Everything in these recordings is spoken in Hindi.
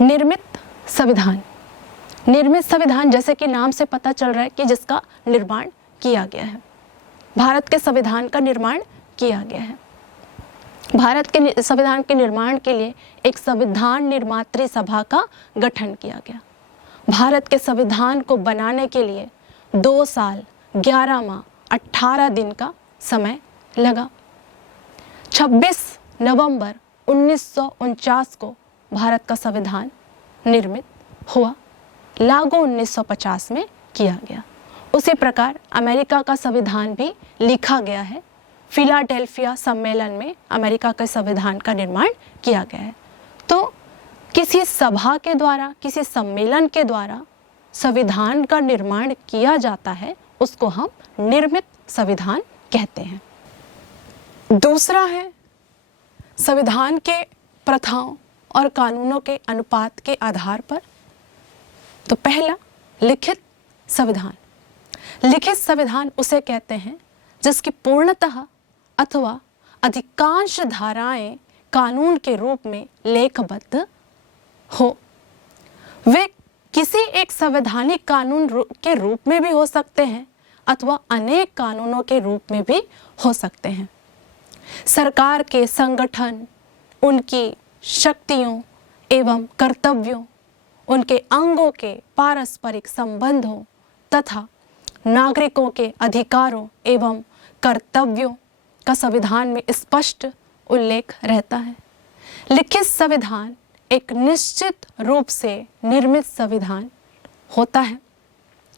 निर्मित संविधान। निर्मित संविधान जैसे कि नाम से पता चल रहा है कि जिसका निर्माण किया गया है। भारत के संविधान का निर्माण किया गया है। भारत के संविधान के निर्माण के लिए एक संविधान निर्मात्री सभा का गठन किया गया। भारत के संविधान को बनाने के लिए 2 साल 11 माह 18 दिन का समय लगा। 26 नवंबर 1949 को भारत का संविधान निर्मित हुआ, लागू 1950 में किया गया। उसी प्रकार अमेरिका का संविधान भी लिखा गया है। फिलाडेल्फिया सम्मेलन में अमेरिका के संविधान का निर्माण किया गया है। तो किसी सभा के द्वारा, किसी सम्मेलन के द्वारा संविधान का निर्माण किया जाता है, उसको हम निर्मित संविधान कहते हैं। दूसरा है संविधान के प्रथाओं और कानूनों के अनुपात के आधार पर। तो पहला, लिखित संविधान। लिखित संविधान उसे कहते हैं जिसकी पूर्णतः अथवा अधिकांश धाराएं कानून के रूप में लेखबद्ध हो। वे किसी एक संवैधानिक कानून के रूप में भी हो सकते हैं अथवा अनेक कानूनों के रूप में भी हो सकते हैं। सरकार के संगठन, उनकी शक्तियों एवं कर्तव्यों, उनके अंगों के पारस्परिक संबंधों तथा नागरिकों के अधिकारों एवं कर्तव्यों का संविधान में स्पष्ट उल्लेख रहता है। लिखित संविधान एक निश्चित रूप से निर्मित संविधान होता है,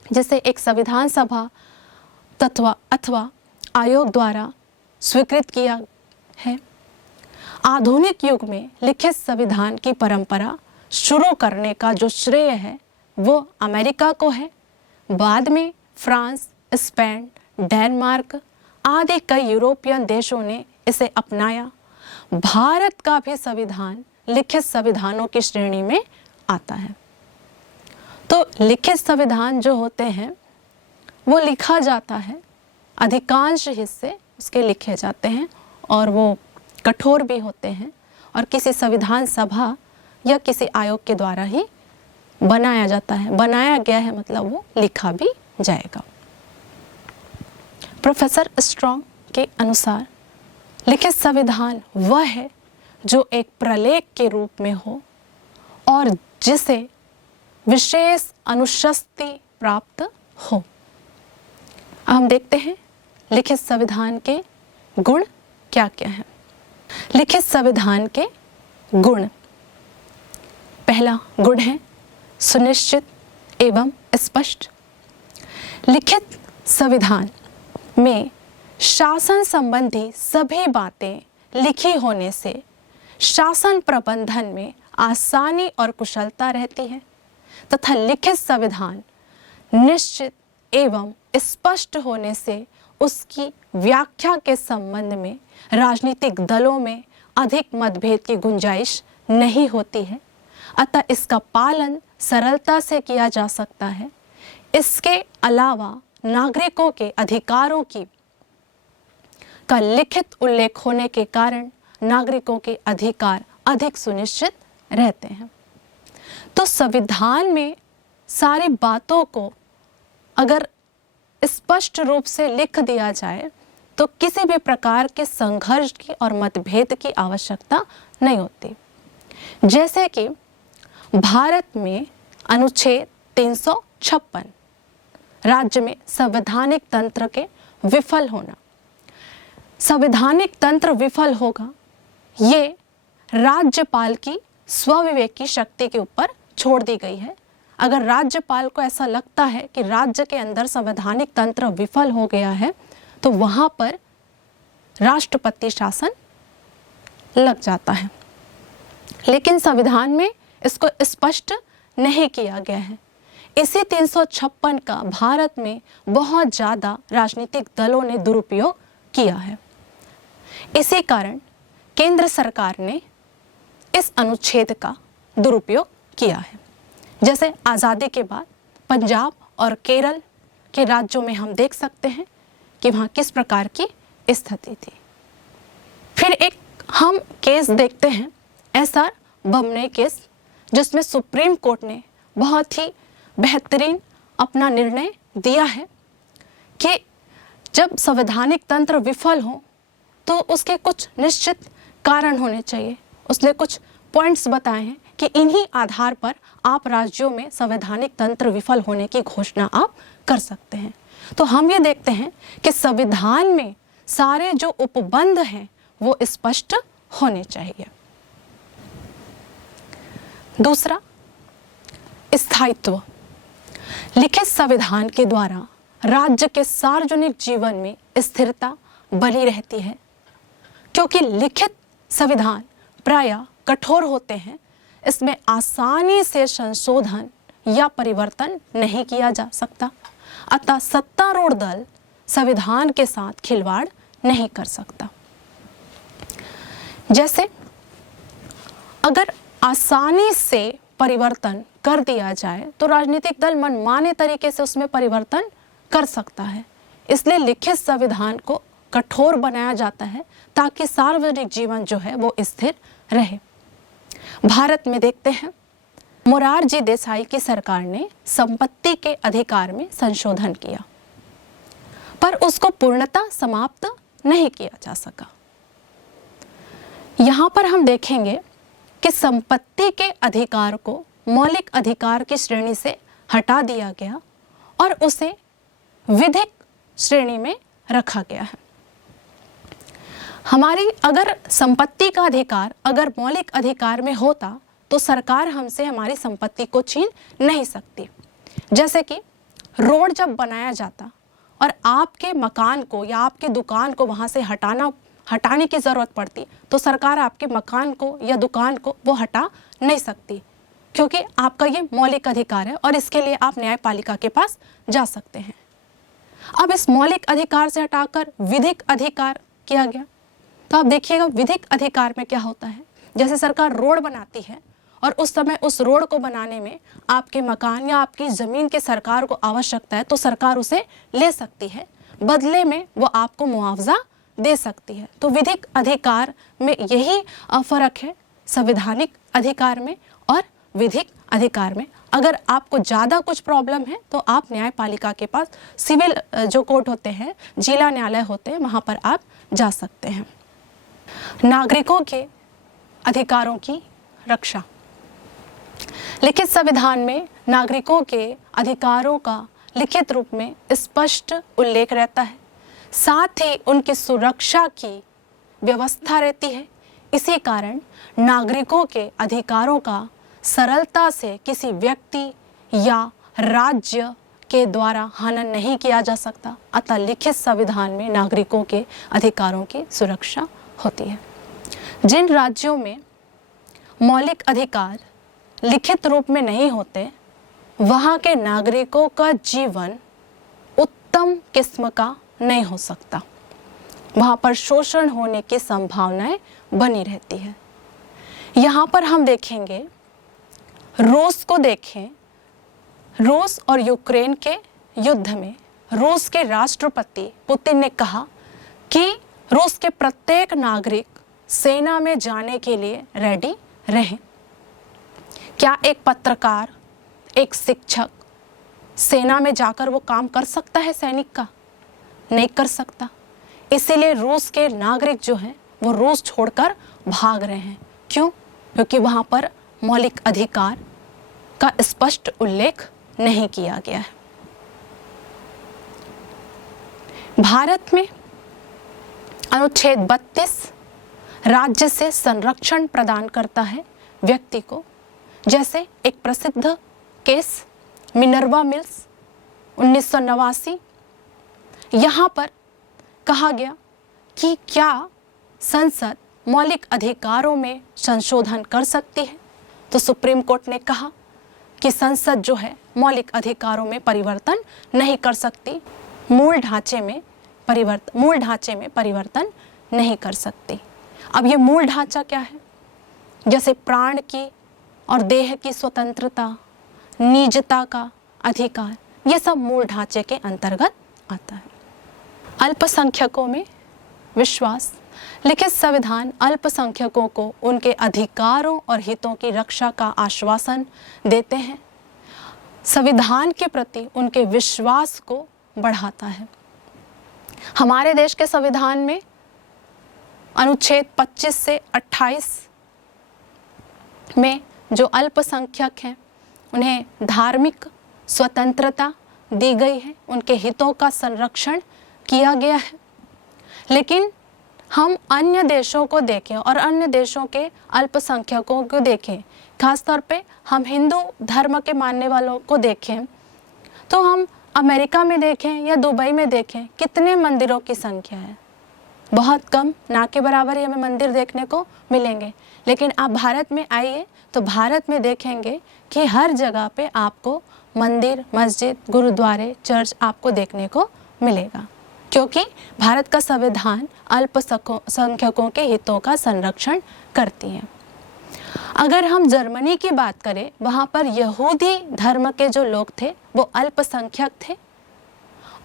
जिसे एक संविधान सभा अथवा आयोग द्वारा स्वीकृत किया है। आधुनिक युग में लिखित संविधान की परंपरा शुरू करने का जो श्रेय है वो अमेरिका को है। बाद में फ्रांस, स्पेन, डेनमार्क आदि कई यूरोपियन देशों ने इसे अपनाया। भारत का भी संविधान लिखित संविधानों की श्रेणी में आता है। तो लिखित संविधान जो होते हैं वो लिखा जाता है, अधिकांश हिस्से उसके लिखे जाते हैं और वो कठोर भी होते हैं और किसी संविधान सभा या किसी आयोग के द्वारा ही बनाया जाता है। बनाया गया है मतलब वो लिखा भी जाएगा। प्रोफेसर स्ट्रॉन्ग के अनुसार लिखित संविधान वह है जो एक प्रलेख के रूप में हो और जिसे विशेष अनुशस्ति प्राप्त हो। हम देखते हैं लिखित संविधान के गुण क्या क्या हैं। लिखित संविधान के गुण, पहला गुण है सुनिश्चित एवं स्पष्ट। लिखित संविधान में शासन संबंधी सभी बातें लिखी होने से शासन प्रबंधन में आसानी और कुशलता रहती है तथा लिखित संविधान निश्चित एवं स्पष्ट होने से उसकी व्याख्या के संबंध में राजनीतिक दलों में अधिक मतभेद की गुंजाइश नहीं होती है, अतः इसका पालन सरलता से किया जा सकता है। इसके अलावा नागरिकों के अधिकारों का लिखित उल्लेख होने के कारण नागरिकों के अधिकार अधिक सुनिश्चित रहते हैं। तो संविधान में सारी बातों को अगर स्पष्ट रूप से लिख दिया जाए तो किसी भी प्रकार के संघर्ष की और मतभेद की आवश्यकता नहीं होती। जैसे कि भारत में अनुच्छेद 356 राज्य में संवैधानिक तंत्र के विफल होना। संवैधानिक तंत्र विफल होगा, ये राज्यपाल की स्वविवेक की शक्ति के ऊपर छोड़ दी गई है। अगर राज्यपाल को ऐसा लगता है कि राज्य के अंदर संवैधानिक तंत्र विफल हो गया है तो वहाँ पर राष्ट्रपति शासन लग जाता है। लेकिन संविधान में इसको स्पष्ट नहीं किया गया है। इसी 356 का भारत में बहुत ज़्यादा राजनीतिक दलों ने दुरुपयोग किया है। इसी कारण केंद्र सरकार ने इस अनुच्छेद का दुरुपयोग किया है। जैसे आज़ादी के बाद पंजाब और केरल के राज्यों में हम देख सकते हैं कि वहाँ किस प्रकार की स्थिति थी। फिर एक हम केस देखते हैं SR बोमने केस, जिसमें सुप्रीम कोर्ट ने बहुत ही बेहतरीन अपना निर्णय दिया है कि जब संवैधानिक तंत्र विफल हो तो उसके कुछ निश्चित कारण होने चाहिए। उसने कुछ पॉइंट्स बताए हैं कि इन्हीं आधार पर आप राज्यों में संवैधानिक तंत्र विफल होने की घोषणा आप कर सकते हैं। तो हम ये देखते हैं कि संविधान में सारे जो उपबंध हैं वो स्पष्ट होने चाहिए। दूसरा, स्थायित्व। लिखित संविधान के द्वारा राज्य के सार्वजनिक जीवन में स्थिरता बनी रहती है, क्योंकि लिखित संविधान प्रायः कठोर होते हैं। इसमें आसानी से संशोधन या परिवर्तन नहीं किया जा सकता, अतः सत्तारूढ़ दल संविधान के साथ खिलवाड़ नहीं कर सकता। जैसे अगर आसानी से परिवर्तन कर दिया जाए तो राजनीतिक दल मनमाने तरीके से उसमें परिवर्तन कर सकता है। इसलिए लिखित संविधान को कठोर बनाया जाता है ताकि सार्वजनिक जीवन जो है वो स्थिर रहे। भारत में देखते हैं मोरारजी देसाई की सरकार ने संपत्ति के अधिकार में संशोधन किया, पर उसको पूर्णतः समाप्त नहीं किया जा सका। यहाँ पर हम देखेंगे कि संपत्ति के अधिकार को मौलिक अधिकार की श्रेणी से हटा दिया गया और उसे विधिक श्रेणी में रखा गया है। हमारी अगर संपत्ति का अधिकार अगर मौलिक अधिकार में होता तो सरकार हमसे हमारी संपत्ति को छीन नहीं सकती। जैसे कि रोड जब बनाया जाता और आपके मकान को या आपकी दुकान को वहाँ से हटाने की ज़रूरत पड़ती तो सरकार आपके मकान को या दुकान को वो हटा नहीं सकती, क्योंकि आपका ये मौलिक अधिकार है और इसके लिए आप न्यायपालिका के पास जा सकते हैं। अब इस मौलिक अधिकार से हटाकर विधिक अधिकार किया गया, तो आप देखिएगा विधिक अधिकार में क्या होता है। जैसे सरकार रोड बनाती है और उस समय उस रोड को बनाने में आपके मकान या आपकी ज़मीन के सरकार को आवश्यकता है तो सरकार उसे ले सकती है, बदले में वो आपको मुआवजा दे सकती है। तो विधिक अधिकार में यही फर्क है संवैधानिक अधिकार में और विधिक अधिकार में। अगर आपको ज़्यादा कुछ प्रॉब्लम है तो आप न्यायपालिका के पास, सिविल जो कोर्ट होते हैं, जिला न्यायालय होते हैं, वहाँ पर आप जा सकते हैं। नागरिकों के अधिकारों की रक्षा। लिखित संविधान में नागरिकों के अधिकारों का लिखित रूप में स्पष्ट उल्लेख रहता है, साथ ही उनकी सुरक्षा की व्यवस्था रहती है। इसी कारण नागरिकों के अधिकारों का सरलता से किसी व्यक्ति या राज्य के द्वारा हनन नहीं किया जा सकता। अतः लिखित संविधान में नागरिकों के अधिकारों की सुरक्षा होती है। जिन राज्यों में मौलिक अधिकार लिखित रूप में नहीं होते, वहाँ के नागरिकों का जीवन उत्तम किस्म का नहीं हो सकता। वहाँ पर शोषण होने की संभावनाएं बनी रहती है। यहाँ पर हम देखेंगे, रूस को देखें। रूस और यूक्रेन के युद्ध में रूस के राष्ट्रपति पुतिन ने कहा कि रूस के प्रत्येक नागरिक सेना में जाने के लिए रेडी रहें। क्या एक पत्रकार, एक शिक्षक सेना में जाकर वो काम कर सकता है सैनिक का? नहीं कर सकता। इसीलिए रूस के नागरिक जो हैं वो रूस छोड़कर भाग रहे हैं। क्यों? क्योंकि वहाँ पर मौलिक अधिकार का स्पष्ट उल्लेख नहीं किया गया है। भारत में अनुच्छेद 32 राज्य से संरक्षण प्रदान करता है व्यक्ति को। जैसे एक प्रसिद्ध केस मिनर्वा मिल्स 1989, यहाँ पर कहा गया कि क्या संसद मौलिक अधिकारों में संशोधन कर सकती है? तो सुप्रीम कोर्ट ने कहा कि संसद जो है मौलिक अधिकारों में परिवर्तन नहीं कर सकती, मूल ढांचे में परिवर्तन नहीं कर सकती। अब ये मूल ढांचा क्या है? जैसे प्राण की और देह की स्वतंत्रता, निजता का अधिकार, ये सब मूल ढांचे के अंतर्गत आता है। अल्पसंख्यकों में विश्वास। लिखित संविधान अल्पसंख्यकों को उनके अधिकारों और हितों की रक्षा का आश्वासन देते हैं, संविधान के प्रति उनके विश्वास को बढ़ाता है। हमारे देश के संविधान में अनुच्छेद 25 से 28 में जो अल्पसंख्यक हैं उन्हें धार्मिक स्वतंत्रता दी गई है, उनके हितों का संरक्षण किया गया है। लेकिन हम अन्य देशों को देखें और अन्य देशों के अल्पसंख्यकों को देखें, खासतौर पे हम हिंदू धर्म के मानने वालों को देखें, तो हम अमेरिका में देखें या दुबई में देखें, कितने मंदिरों की संख्या है, बहुत कम, ना के बराबर ही हमें मंदिर देखने को मिलेंगे। लेकिन आप भारत में आइए तो भारत में देखेंगे कि हर जगह पे आपको मंदिर, मस्जिद, गुरुद्वारे, चर्च आपको देखने को मिलेगा, क्योंकि भारत का संविधान अल्पसंख्यकों के हितों का संरक्षण करती है। अगर हम जर्मनी की बात करें, वहाँ पर यहूदी धर्म के जो लोग थे वो अल्पसंख्यक थे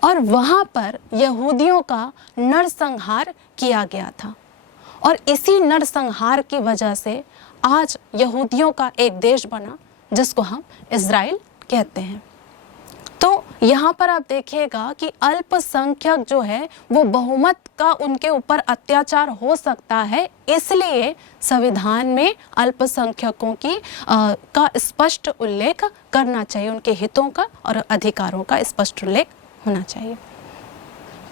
और वहाँ पर यहूदियों का नरसंहार किया गया था और इसी नरसंहार की वजह से आज यहूदियों का एक देश बना जिसको हम इज़राइल कहते हैं। तो यहाँ पर आप देखिएगा कि अल्पसंख्यक जो है वो बहुमत का उनके ऊपर अत्याचार हो सकता है, इसलिए संविधान में अल्पसंख्यकों की का स्पष्ट उल्लेख करना चाहिए, उनके हितों का और अधिकारों का स्पष्ट उल्लेख होना चाहिए।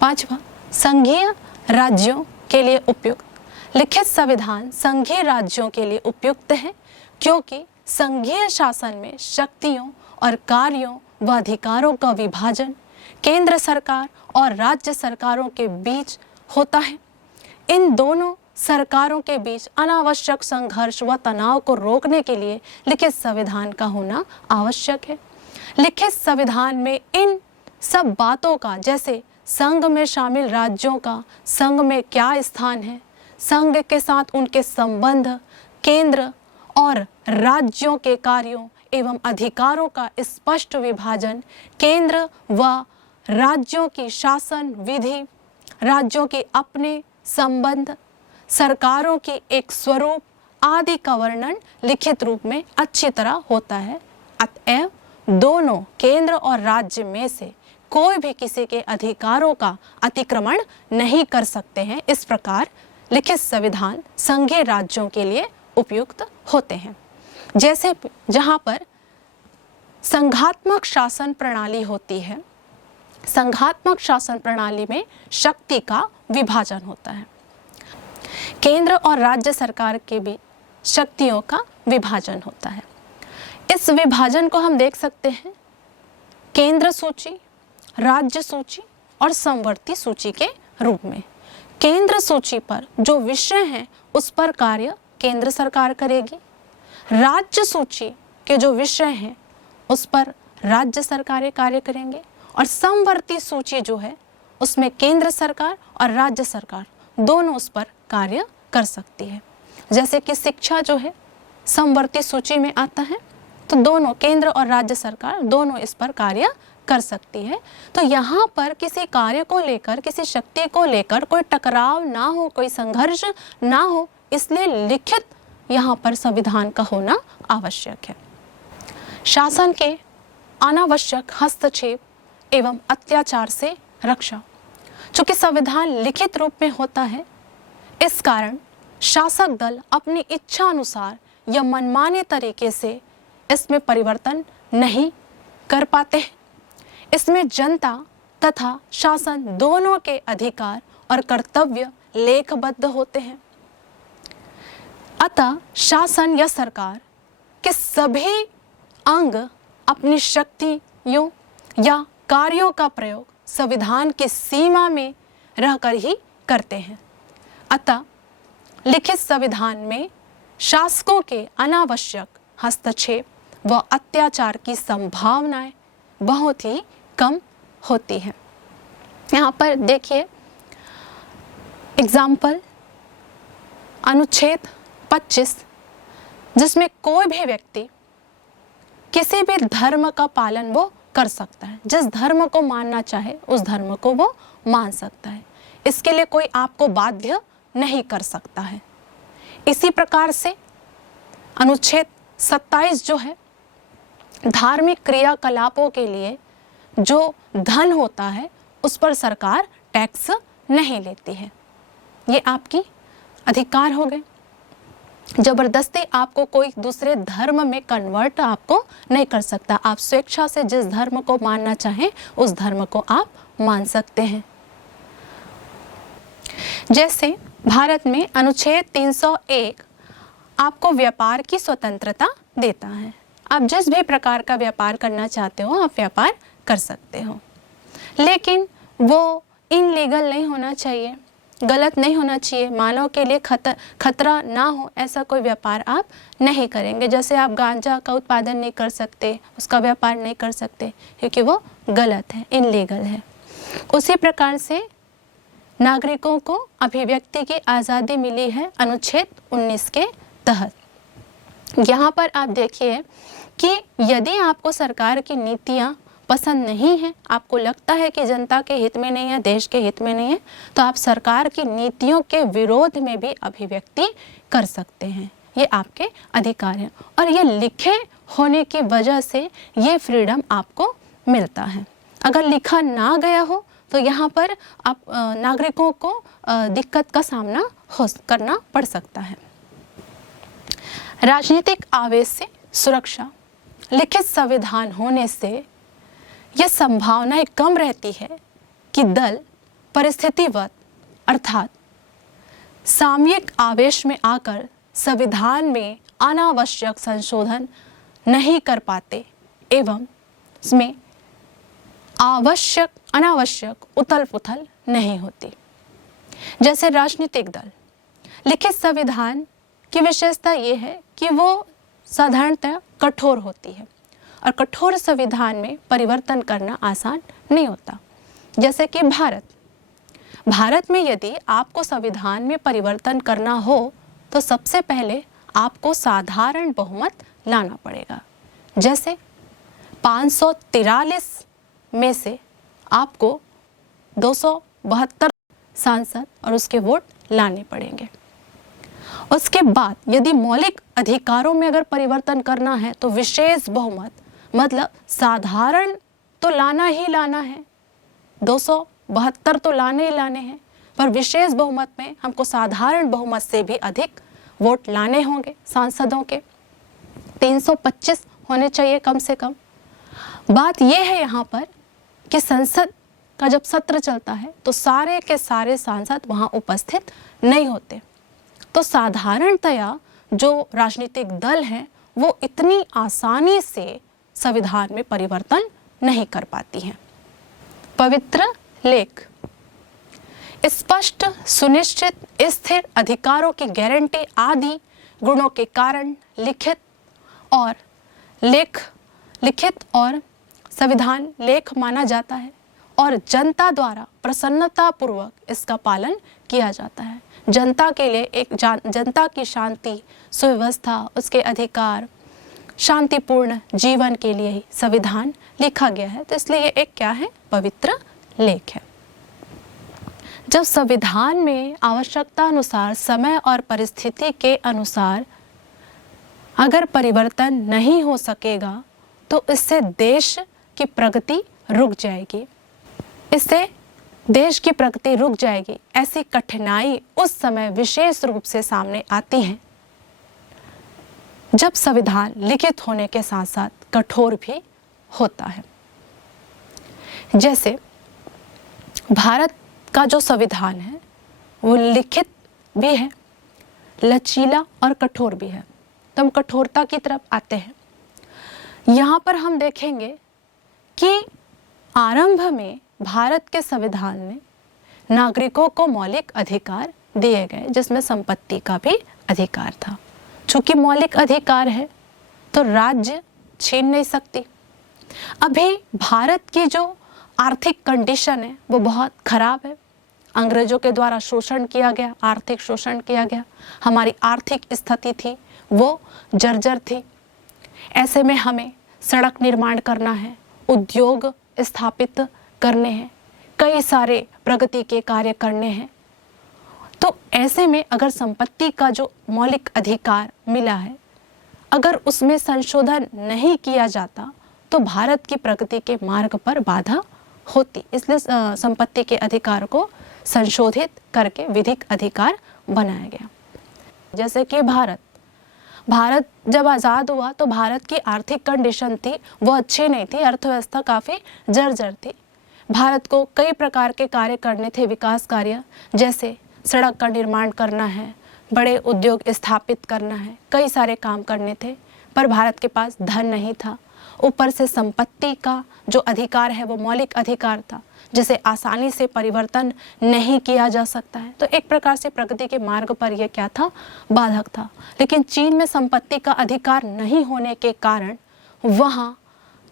5वां, संघीय राज्यों के लिए उपयुक्त। लिखित संविधान संघीय राज्यों के लिए उपयुक्त है क्योंकि संघीय शासन में शक्तियों और कार्यों व अधिकारों का विभाजन केंद्र सरकार और राज्य सरकारों के बीच होता है। इन दोनों सरकारों के बीच अनावश्यक संघर्ष व तनाव को रोकने के लिए लिखित संविधान का होना आवश्यक है। लिखित संविधान में इन सब बातों का, जैसे संघ में शामिल राज्यों का संघ में क्या स्थान है, संघ के साथ उनके संबंध, केंद्र और राज्यों के कार्यों एवं अधिकारों का स्पष्ट विभाजन, केंद्र व राज्यों की शासन विधि, राज्यों के अपने संबंध, सरकारों की एक स्वरूप आदि का वर्णन लिखित रूप में अच्छी तरह होता है। अतएव दोनों केंद्र और राज्य में से कोई भी किसी के अधिकारों का अतिक्रमण नहीं कर सकते हैं। इस प्रकार लिखित संविधान संघीय राज्यों के लिए उपयुक्त होते हैं। जैसे जहाँ पर संघात्मक शासन प्रणाली होती है, संघात्मक शासन प्रणाली में शक्ति का विभाजन होता है, केंद्र और राज्य सरकार के बीच शक्तियों का विभाजन होता है। इस विभाजन को हम देख सकते हैं केंद्र सूची, राज्य सूची और समवर्ती सूची के रूप में। केंद्र सूची पर जो विषय हैं उस पर कार्य केंद्र सरकार करेगी, राज्य सूची के जो विषय हैं उस पर राज्य सरकारें कार्य करेंगे और समवर्ती सूची जो है उसमें केंद्र सरकार और राज्य सरकार दोनों उस पर कार्य कर सकती है। जैसे कि शिक्षा जो है समवर्ती सूची में आता है, तो दोनों केंद्र और राज्य सरकार दोनों इस पर कार्य कर सकती है। तो यहाँ पर किसी कार्य को लेकर, किसी शक्ति को लेकर कोई टकराव ना हो, कोई संघर्ष ना हो, इसलिए लिखित यहाँ पर संविधान का होना आवश्यक है। शासन के अनावश्यक हस्तक्षेप एवं अत्याचार से रक्षा। चूँकि संविधान लिखित रूप में होता है, इस कारण शासक दल अपनी इच्छा अनुसार या मनमाने तरीके से इसमें परिवर्तन नहीं कर पाते हैं। इसमें जनता तथा शासन दोनों के अधिकार और कर्तव्य लेखबद्ध होते हैं। अतः शासन या सरकार के सभी अंग अपनी शक्तियों या कार्यों का प्रयोग संविधान की सीमा में रहकर ही करते हैं। अतः लिखित संविधान में शासकों के अनावश्यक हस्तक्षेप व अत्याचार की संभावनाएं बहुत ही कम होती है। यहाँ पर देखिए एग्जाम्पल अनुच्छेद 25, जिसमें कोई भी व्यक्ति किसी भी धर्म का पालन वो कर सकता है, जिस धर्म को मानना चाहे उस धर्म को वो मान सकता है। इसके लिए कोई आपको बाध्य नहीं कर सकता है। इसी प्रकार से अनुच्छेद 27 जो है, धार्मिक क्रियाकलापों के लिए जो धन होता है उस पर सरकार टैक्स नहीं लेती है। ये आपकी अधिकार हो गए। जबरदस्ती आपको कोई दूसरे धर्म में कन्वर्ट आपको नहीं कर सकता। आप स्वेच्छा से जिस धर्म को मानना चाहें उस धर्म को आप मान सकते हैं। जैसे भारत में अनुच्छेद 301 आपको व्यापार की स्वतंत्रता देता है। आप जिस भी प्रकार का व्यापार करना चाहते हो आप व्यापार कर सकते हो, लेकिन वो इनलीगल नहीं होना चाहिए, गलत नहीं होना चाहिए, मानव के लिए खतरा ना हो ऐसा कोई व्यापार आप नहीं करेंगे। जैसे आप गांजा का उत्पादन नहीं कर सकते, उसका व्यापार नहीं कर सकते क्योंकि वो गलत है, इनलीगल है। उसी प्रकार से नागरिकों को अभिव्यक्ति की आज़ादी मिली है अनुच्छेद 19 के तहत। यहाँ पर आप देखिए कि यदि आपको सरकार की नीतियाँ पसंद नहीं है, आपको लगता है कि जनता के हित में नहीं है, देश के हित में नहीं है, तो आप सरकार की नीतियों के विरोध में भी अभिव्यक्ति कर सकते हैं। ये आपके अधिकार हैं और ये लिखे होने की वजह से ये फ्रीडम आपको मिलता है। अगर लिखा ना गया हो तो यहाँ पर आप नागरिकों को दिक्कत का सामना करना पड़ सकता है। राजनीतिक आवेश से सुरक्षा। लिखित संविधान होने से यह संभावनाएं कम रहती है कि दल परिस्थितिवत अर्थात सामयिक आवेश में आकर संविधान में अनावश्यक संशोधन नहीं कर पाते एवं इसमें अनावश्यक उथल पुथल नहीं होती। जैसे राजनीतिक दल, लिखित संविधान की विशेषता ये है कि वो साधारणतः कठोर होती है और कठोर संविधान में परिवर्तन करना आसान नहीं होता। जैसे कि भारत में यदि आपको संविधान में परिवर्तन करना हो तो सबसे पहले आपको साधारण बहुमत लाना पड़ेगा। जैसे 543 में से आपको 272 सांसद और उसके वोट लाने पड़ेंगे। उसके बाद यदि मौलिक अधिकारों में अगर परिवर्तन करना है तो विशेष बहुमत मतलब साधारण तो लाना ही लाना है, 272 तो लाने ही लाने हैं, पर विशेष बहुमत में हमको साधारण बहुमत से भी अधिक वोट लाने होंगे। सांसदों के 325 होने चाहिए कम से कम। बात यह है यहाँ पर कि संसद का जब सत्र चलता है तो सारे के सारे सांसद वहाँ उपस्थित नहीं होते, तो साधारणतया जो राजनीतिक दल हैं वो इतनी आसानी से संविधान में परिवर्तन नहीं कर पाती हैं। पवित्र लेख। स्पष्ट, सुनिश्चित, स्थिर अधिकारों की गारंटी आदि गुणों के कारण लिखित और संविधान लेख माना जाता है और जनता द्वारा प्रसन्नता पूर्वक इसका पालन किया जाता है। जनता के लिए जनता की शांति, सुव्यवस्था, उसके अधिकार, शांतिपूर्ण जीवन के लिए ही संविधान लिखा गया है, तो इसलिए ये एक क्या है? पवित्र लेख है। जब संविधान में आवश्यकता अनुसार, समय और परिस्थिति के अनुसार अगर परिवर्तन नहीं हो सकेगा तो इससे देश की प्रगति रुक जाएगी। ऐसी कठिनाई उस समय विशेष रूप से सामने आती है जब संविधान लिखित होने के साथ साथ कठोर भी होता है। जैसे भारत का जो संविधान है वो लिखित भी है, लचीला और कठोर भी है। तो हम कठोरता की तरफ आते हैं। यहाँ पर हम देखेंगे कि आरंभ में भारत के संविधान में नागरिकों को मौलिक अधिकार दिए गए, जिसमें संपत्ति का भी अधिकार था। चूंकि मौलिक अधिकार है तो राज्य छीन नहीं सकती। अभी भारत की जो आर्थिक कंडीशन है वो बहुत खराब है। अंग्रेजों के द्वारा शोषण किया गया, आर्थिक शोषण किया गया। हमारी आर्थिक स्थिति थी वो जर्जर थी। ऐसे में हमें सड़क निर्माण करना है, उद्योग स्थापित करने हैं, कई सारे प्रगति के कार्य करने हैं। तो ऐसे में अगर संपत्ति का जो मौलिक अधिकार मिला है, अगर उसमें संशोधन नहीं किया जाता तो भारत की प्रगति के मार्ग पर बाधा होती। इसलिए संपत्ति के अधिकार को संशोधित करके विधिक अधिकार बनाया गया। जैसे कि भारत जब आज़ाद हुआ तो भारत की आर्थिक कंडीशन थी वो अच्छी नहीं थी, अर्थव्यवस्था काफ़ी जर्जर थी। भारत को कई प्रकार के कार्य करने थे, विकास कार्य, जैसे सड़क का निर्माण करना है, बड़े उद्योग स्थापित करना है, कई सारे काम करने थे, पर भारत के पास धन नहीं था। ऊपर से संपत्ति का जो अधिकार है वो मौलिक अधिकार था जिसे आसानी से परिवर्तन नहीं किया जा सकता है। तो एक प्रकार से प्रगति के मार्ग पर यह क्या था, बाधक था। लेकिन चीन में संपत्ति का अधिकार नहीं होने के कारण वहाँ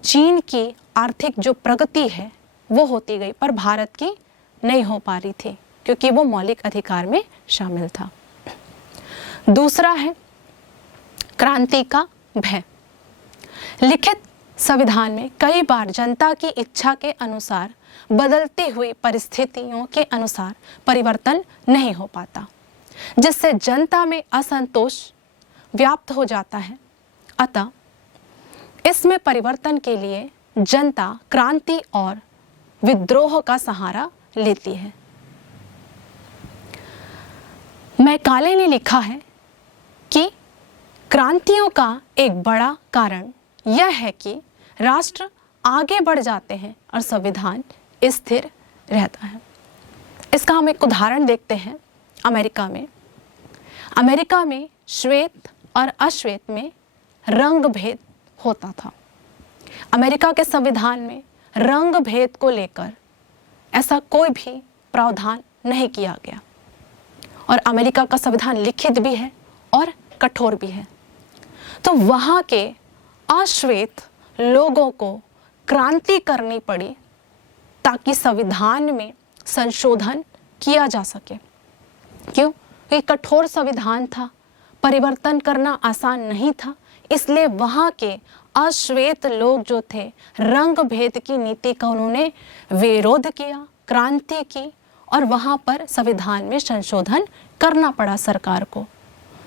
चीन की आर्थिक जो प्रगति है वो होती गई, पर भारत की नहीं हो पा रही थी क्योंकि वो मौलिक अधिकार में शामिल था। दूसरा है क्रांति का भय। लिखित संविधान में कई बार जनता की इच्छा के अनुसार बदलती हुई परिस्थितियों के अनुसार परिवर्तन नहीं हो पाता, जिससे जनता में असंतोष व्याप्त हो जाता है। अतः इसमें परिवर्तन के लिए जनता क्रांति और विद्रोह का सहारा लेती है। मैकाले ने लिखा है कि क्रांतियों का एक बड़ा कारण यह है कि राष्ट्र आगे बढ़ जाते हैं और संविधान स्थिर रहता है। इसका हम एक उदाहरण देखते हैं। अमेरिका में श्वेत और अश्वेत में रंग भेद होता था। अमेरिका के संविधान में रंग भेद को लेकर ऐसा कोई भी प्रावधान नहीं किया गया और अमेरिका का संविधान लिखित भी है और कठोर भी है। तो वहाँ के अश्वेत लोगों को क्रांति करनी पड़ी ताकि संविधान में संशोधन किया जा सके। क्यों? ये कठोर संविधान था, परिवर्तन करना आसान नहीं था, इसलिए वहाँ के अश्वेत लोग जो थे रंग भेद की नीति का उन्होंने विरोध किया, क्रांति की और वहाँ पर संविधान में संशोधन करना पड़ा सरकार को।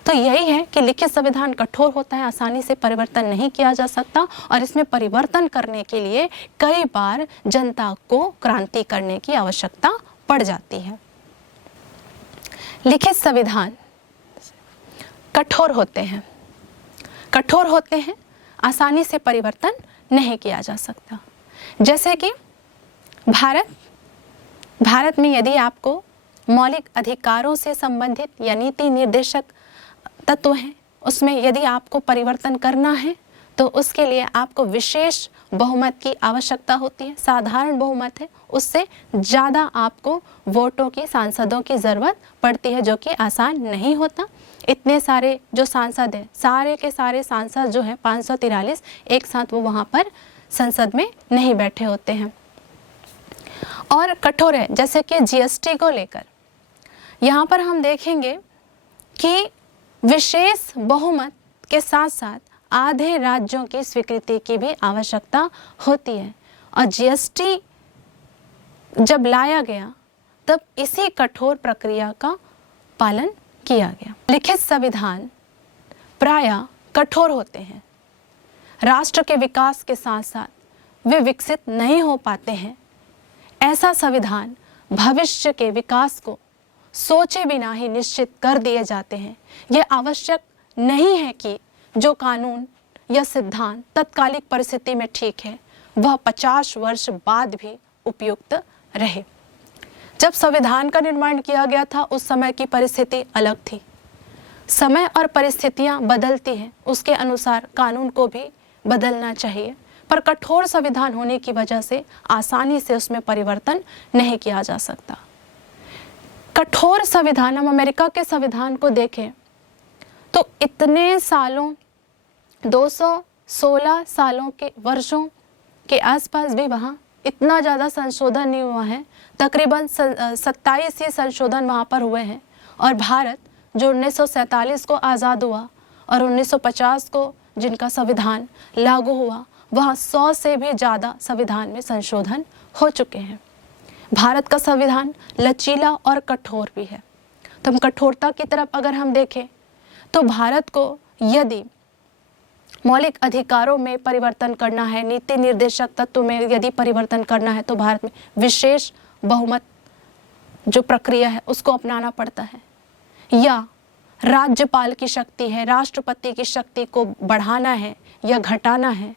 तो यही है कि लिखित संविधान कठोर होता है, आसानी से परिवर्तन नहीं किया जा सकता और इसमें परिवर्तन करने के लिए कई बार जनता को क्रांति करने की आवश्यकता पड़ जाती है। लिखित संविधान कठोर होते हैं, आसानी से परिवर्तन नहीं किया जा सकता। जैसे कि भारत में यदि आपको मौलिक अधिकारों से संबंधित या नीति निर्देशक तत्व हैं, उसमें यदि आपको परिवर्तन करना है तो उसके लिए आपको विशेष बहुमत की आवश्यकता होती है। साधारण बहुमत है, उससे ज़्यादा आपको वोटों की, सांसदों की ज़रूरत पड़ती है, जो कि आसान नहीं होता। इतने सारे जो सांसद हैं, सारे के सारे सांसद जो हैं 543 एक साथ वो वहाँ पर संसद में नहीं बैठे होते हैं। और कठोर है, जैसे कि जीएसटी को लेकर यहाँ पर हम देखेंगे कि विशेष बहुमत के साथ साथ आधे राज्यों की स्वीकृति की भी आवश्यकता होती है। और जीएसटी जब लाया गया तब इसी कठोर प्रक्रिया का पालन किया गया। लिखित संविधान प्रायः कठोर होते हैं, राष्ट्र के विकास के साथ साथ वे विकसित नहीं हो पाते हैं। ऐसा संविधान भविष्य के विकास को सोचे बिना ही निश्चित कर दिए जाते हैं। यह आवश्यक नहीं है कि जो कानून या सिद्धांत तत्कालिक परिस्थिति में ठीक है वह 50 वर्ष बाद भी उपयुक्त रहे। जब संविधान का निर्माण किया गया था उस समय की परिस्थिति अलग थी। समय और परिस्थितियां बदलती हैं, उसके अनुसार कानून को भी बदलना चाहिए, पर कठोर संविधान होने की वजह से आसानी से उसमें परिवर्तन नहीं किया जा सकता। कठोर संविधान, हम अमेरिका के संविधान को देखें तो इतने सालों 216 सालों के वर्षों के आसपास भी वहाँ इतना ज़्यादा संशोधन नहीं हुआ है। तकरीबन 27 ही संशोधन वहाँ पर हुए हैं। और भारत जो 1947 को आज़ाद हुआ और 1950 को जिनका संविधान लागू हुआ, वहाँ 100 से भी ज़्यादा संविधान में संशोधन हो चुके हैं। भारत का संविधान लचीला और कठोर भी है। तो हम कठोरता की तरफ अगर हम देखें तो भारत को यदि मौलिक अधिकारों में परिवर्तन करना है, नीति निर्देशक तत्व में यदि परिवर्तन करना है, तो भारत में विशेष बहुमत जो प्रक्रिया है उसको अपनाना पड़ता है, या राज्यपाल की शक्ति है, राष्ट्रपति की शक्ति को बढ़ाना है या घटाना है,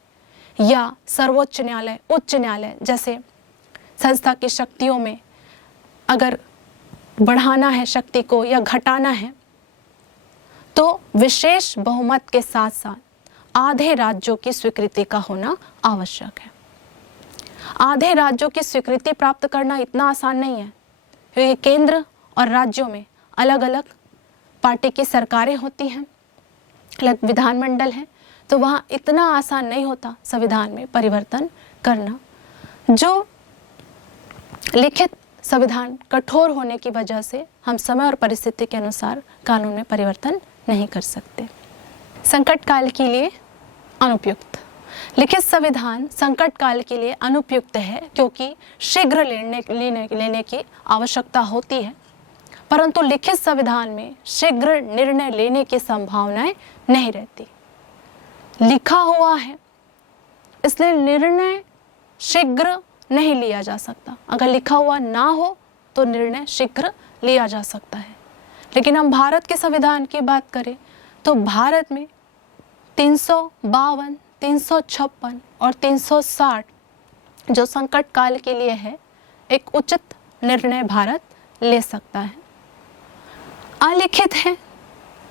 या सर्वोच्च न्यायालय, उच्च न्यायालय जैसे संस्था की शक्तियों में अगर बढ़ाना है शक्ति को या घटाना है, तो विशेष बहुमत के साथ साथ आधे राज्यों की स्वीकृति का होना आवश्यक है। आधे राज्यों की स्वीकृति प्राप्त करना इतना आसान नहीं है, क्योंकि केंद्र और राज्यों में अलग अलग पार्टी की सरकारें होती हैं, अलग विधानमंडल है, तो वहाँ इतना आसान नहीं होता संविधान में परिवर्तन करना। जो लिखित संविधान कठोर होने की वजह से हम समय और परिस्थिति के अनुसार कानून में परिवर्तन नहीं कर सकते। संकट काल के लिए अनुपयुक्त। लिखित संविधान संकट काल के लिए अनुपयुक्त है क्योंकि शीघ्र लेने की आवश्यकता होती है, परंतु लिखित संविधान में शीघ्र निर्णय लेने की संभावनाएं नहीं रहती। लिखा हुआ है इसलिए निर्णय शीघ्र नहीं लिया जा सकता। अगर लिखा हुआ ना हो तो निर्णय शीघ्र लिया जा सकता है। लेकिन हम भारत के संविधान की बात करें तो भारत में 352, 356 और 360 जो संकट काल के लिए है, एक उचित निर्णय भारत ले सकता है। अलिखित है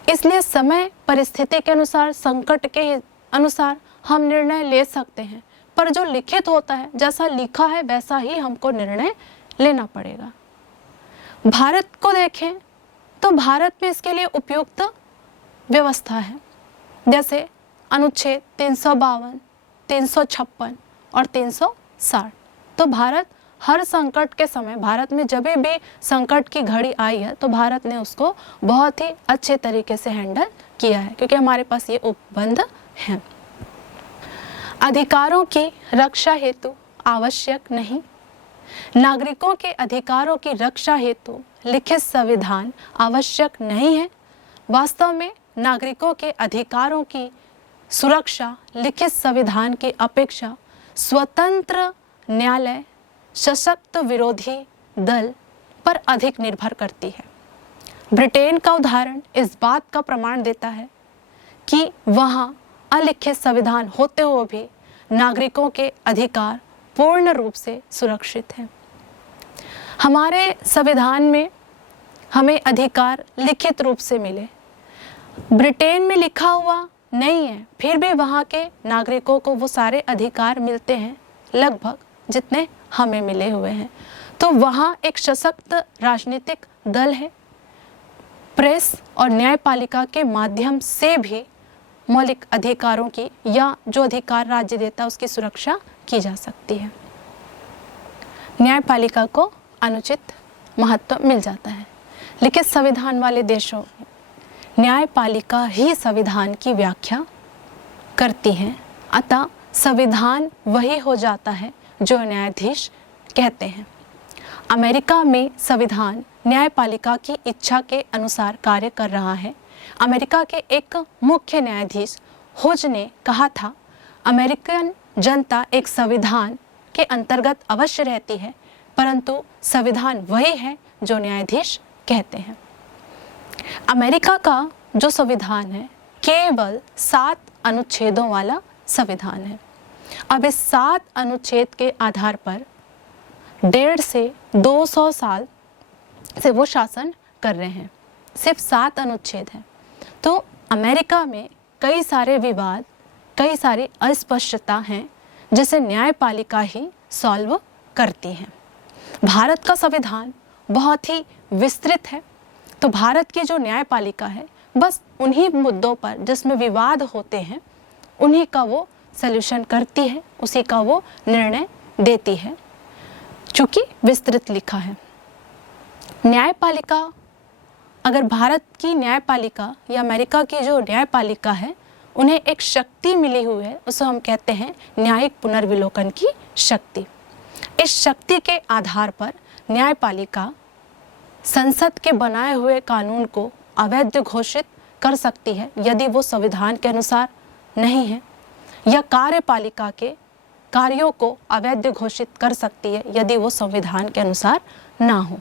इसलिए समय परिस्थिति के अनुसार, संकट के अनुसार हम निर्णय ले सकते हैं, पर जो लिखित होता है, जैसा लिखा है वैसा ही हमको निर्णय लेना पड़ेगा। भारत को देखें तो भारत में इसके लिए उपयुक्त व्यवस्था है, जैसे अनुच्छेद 352, 356 और 360। तो भारत हर संकट के समय, भारत में जब भी संकट की घड़ी आई है तो भारत ने उसको बहुत ही अच्छे तरीके से हैंडल किया है, क्योंकि हमारे पास ये उपबंध हैं। अधिकारों की रक्षा हेतु आवश्यक नहीं। नागरिकों के अधिकारों की रक्षा हेतु लिखित संविधान आवश्यक नहीं है। वास्तव में नागरिकों के अधिकारों की सुरक्षा लिखित संविधान की अपेक्षा स्वतंत्र न्यायालय, सशक्त विरोधी दल पर अधिक निर्भर करती है। ब्रिटेन का उदाहरण इस बात का प्रमाण देता है कि वहाँ अलिखित संविधान होते हुए भी नागरिकों के अधिकार पूर्ण रूप से सुरक्षित हैं। हमारे संविधान में हमें अधिकार लिखित रूप से मिले, ब्रिटेन में लिखा हुआ नहीं है, फिर भी वहाँ के नागरिकों को वो सारे अधिकार मिलते हैं लगभग जितने हमें मिले हुए हैं। तो वहाँ एक सशक्त राजनीतिक दल है, प्रेस और न्यायपालिका के माध्यम से भी मौलिक अधिकारों की या जो अधिकार राज्य देता है उसकी सुरक्षा की जा सकती है। न्यायपालिका को अनुचित महत्व मिल जाता है। लिखित संविधान वाले देशों में न्यायपालिका ही संविधान की व्याख्या करती है, अतः संविधान वही हो जाता है जो न्यायाधीश कहते हैं। अमेरिका में संविधान न्यायपालिका की इच्छा के अनुसार कार्य कर रहा है। अमेरिका के एक मुख्य न्यायाधीश हुज ने कहा था, अमेरिकन जनता एक संविधान के अंतर्गत अवश्य रहती है, परंतु संविधान वही है जो न्यायाधीश कहते हैं। अमेरिका का जो संविधान है केवल 7 अनुच्छेदों वाला संविधान है। अब इस 7 अनुच्छेद के आधार पर 150 से 200 साल से वो शासन कर रहे हैं। सिर्फ 7 अनुच्छेद हैं। तो अमेरिका में कई सारे विवाद, कई सारी अस्पष्टता हैं जिसे न्यायपालिका ही सॉल्व करती है। भारत का संविधान बहुत ही विस्तृत है, तो भारत की जो न्यायपालिका है बस उन्हीं मुद्दों पर जिसमें विवाद होते हैं उन्हीं का वो सल्यूशन करती है, उसी का वो निर्णय देती है, चूँकि विस्तृत लिखा है। न्यायपालिका, अगर भारत की न्यायपालिका या अमेरिका की जो न्यायपालिका है उन्हें एक शक्ति मिली हुई है, उसे हम कहते हैं न्यायिक पुनर्विलोकन की शक्ति। इस शक्ति के आधार पर न्यायपालिका संसद के बनाए हुए कानून को अवैध घोषित कर सकती है यदि वो संविधान के अनुसार नहीं है, या कार्यपालिका के कार्यों को अवैध घोषित कर सकती है यदि वो संविधान के अनुसार ना हो।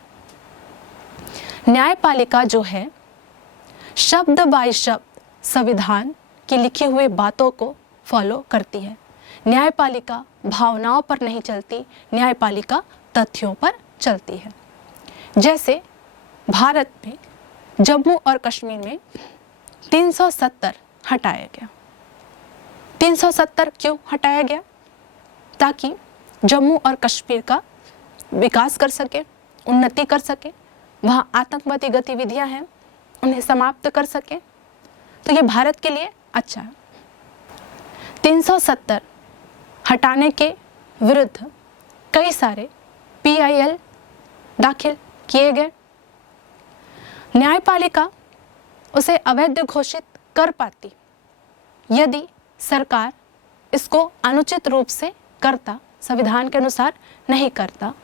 न्यायपालिका जो है शब्द बाय शब्द संविधान की लिखी हुई बातों को फॉलो करती है। न्यायपालिका भावनाओं पर नहीं चलती, न्यायपालिका तथ्यों पर चलती है। जैसे भारत में जम्मू और कश्मीर में 370 हटाया गया। 370 क्यों हटाया गया? ताकि जम्मू और कश्मीर का विकास कर सके, उन्नति कर सके, वहाँ आतंकवादी गतिविधियाँ हैं उन्हें समाप्त कर सके। तो ये भारत के लिए अच्छा है। 370 हटाने के विरुद्ध कई सारे PIL दाखिल किए गए। न्यायपालिका उसे अवैध घोषित कर पाती यदि सरकार इसको अनुचित रूप से करता, संविधान के अनुसार नहीं करता।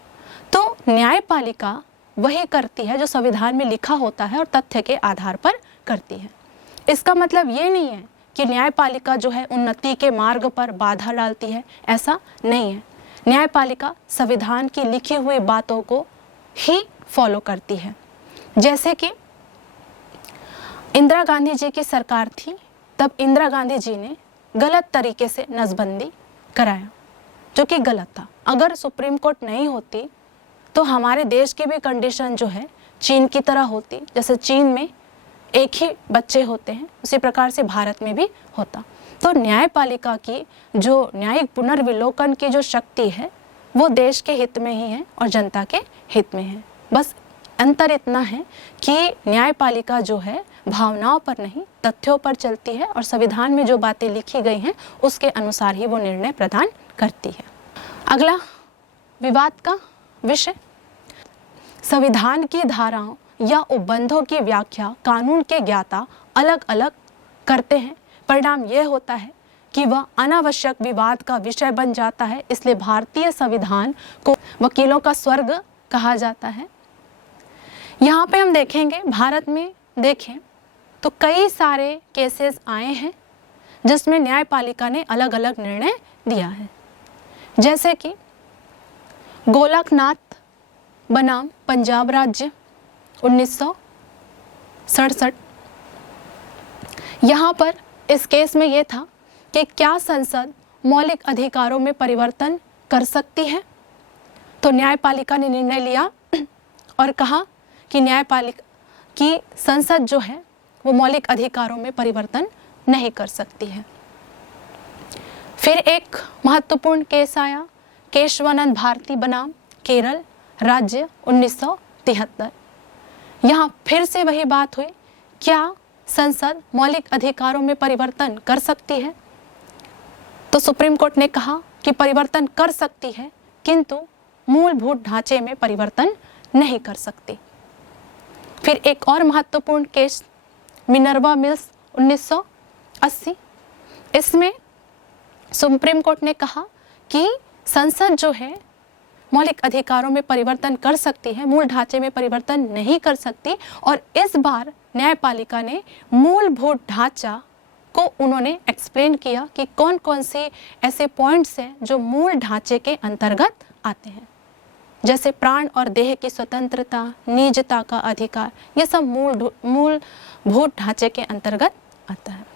तो न्यायपालिका वही करती है जो संविधान में लिखा होता है और तथ्य के आधार पर करती है। इसका मतलब ये नहीं है कि न्यायपालिका जो है उन्नति के मार्ग पर बाधा डालती है, ऐसा नहीं है। न्यायपालिका संविधान की लिखी हुई बातों को ही फॉलो करती है। जैसे कि इंदिरा गांधी जी की सरकार थी, तब इंदिरा गांधी जी ने गलत तरीके से नसबंदी कराया, जो कि गलत था। अगर सुप्रीम कोर्ट नहीं होती तो हमारे देश की भी कंडीशन जो है चीन की तरह होती। जैसे चीन में एक ही बच्चे होते हैं, उसी प्रकार से भारत में भी होता। तो न्यायपालिका की जो न्यायिक पुनर्विलोकन की जो शक्ति है वो देश के हित में ही है और जनता के हित में है। बस अंतर इतना है कि न्यायपालिका जो है भावनाओं पर नहीं तथ्यों पर चलती है और संविधान में जो बातें लिखी गई हैं उसके अनुसार ही वो निर्णय प्रदान करती है। अगला विवाद का विषय, संविधान की धाराओं या उपबंधों की व्याख्या कानून के ज्ञाता अलग अलग करते हैं। परिणाम यह होता है कि वह अनावश्यक विवाद का विषय बन जाता है। इसलिए भारतीय संविधान को वकीलों का स्वर्ग कहा जाता है। यहाँ पे हम देखेंगे, भारत में देखें तो कई सारे केसेस आए हैं जिसमें न्यायपालिका ने अलग अलग निर्णय दिया है। जैसे कि गोलकनाथ बनाम पंजाब राज्य 1967। यहाँ पर इस केस में यह था कि क्या संसद मौलिक अधिकारों में परिवर्तन कर सकती है। तो न्यायपालिका ने निर्णय लिया और कहा कि न्यायपालिका की संसद जो है वो मौलिक अधिकारों में परिवर्तन नहीं कर सकती है। फिर एक महत्वपूर्ण केस आया, केशवानंद भारती बनाम केरल राज्य 1973। यहाँ फिर से वही बात हुई, क्या संसद मौलिक अधिकारों में परिवर्तन कर सकती है। तो सुप्रीम कोर्ट ने कहा कि परिवर्तन कर सकती है किंतु मूलभूत ढांचे में परिवर्तन नहीं कर सकती। फिर एक और महत्वपूर्ण केस, मिनर्वा मिल्स 1980। इसमें सुप्रीम कोर्ट ने कहा कि संसद जो है मौलिक अधिकारों में परिवर्तन कर सकती है, मूल ढांचे में परिवर्तन नहीं कर सकती। और इस बार न्यायपालिका ने मूलभूत ढांचा को उन्होंने एक्सप्लेन किया कि कौन कौन से ऐसे पॉइंट्स हैं जो मूल ढांचे के अंतर्गत आते हैं। जैसे प्राण और देह की स्वतंत्रता, निजता का अधिकार, ये सब मूलभूत ढांचे के अंतर्गत आता है।